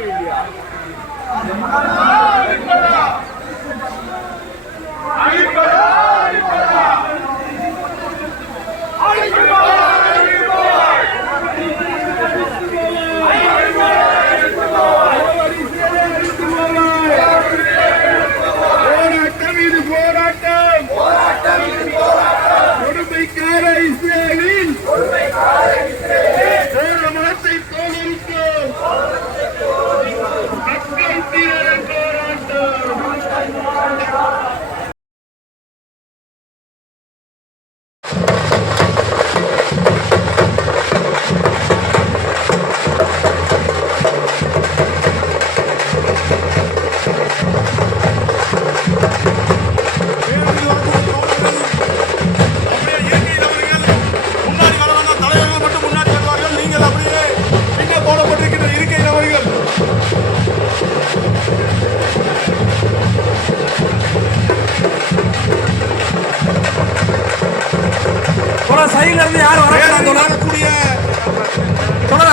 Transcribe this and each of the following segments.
India.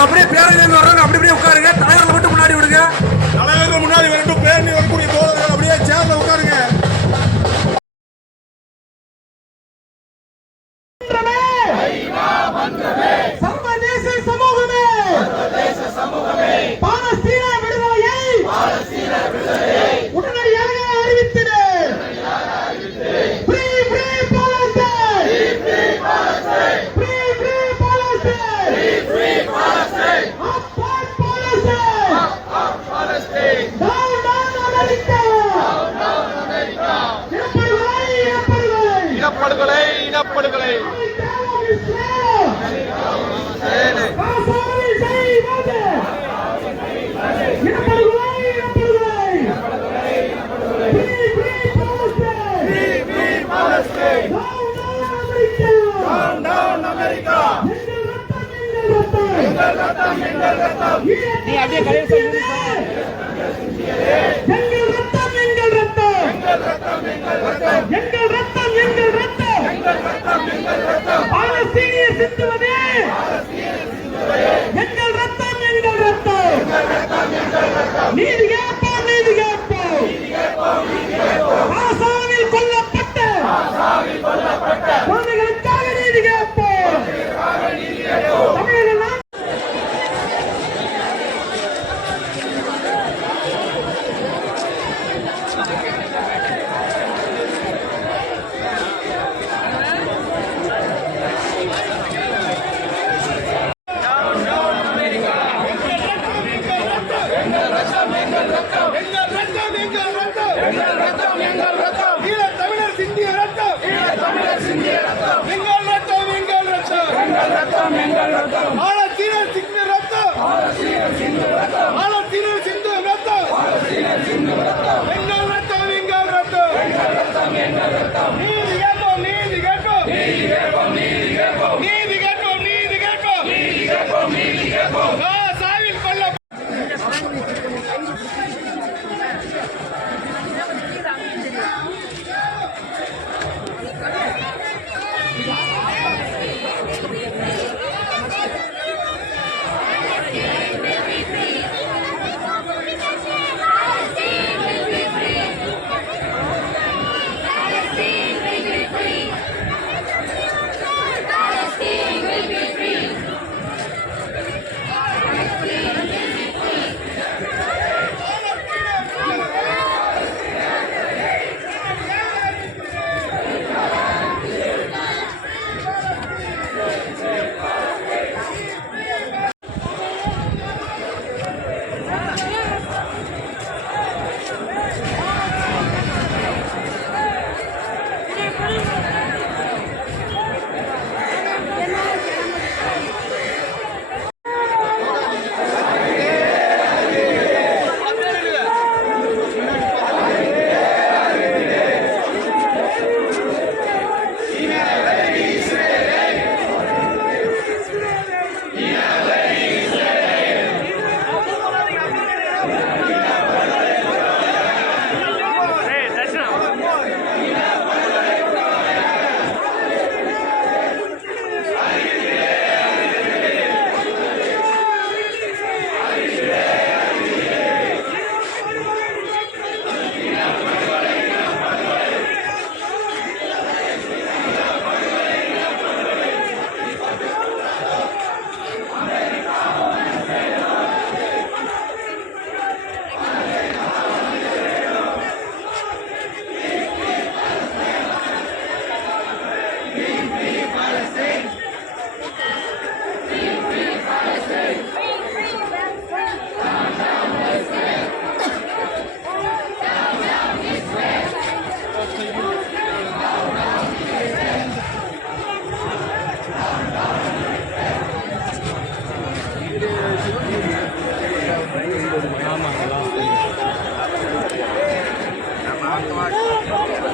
அப்படியே பேரணியில் வர்றவங்க அப்படி அப்படியே உட்காருங்க. தலைவரை மட்டும் முன்னாடி விடுங்க. தலைவருக்கு முன்னாடி வரட்டும். பேரணி வரக்கூடிய தோழர்கள் அப்படியே சேர்ல உட்காருங்க. வந்தமே எங்கள் ரத்தம் எங்கள் ரத்தம் நீ அப்படியே கடையில் சொல்லு எங்கள் ரத்தம் எங்கள் ரத்தம். எங்கள் ரத்தம் எங்கள் ரத்தம். எங்கள் ரத்தம் எங்கள் ரத்தம். எங்கள் ரத்தம் எங்கள் ரத்தம். Matemática.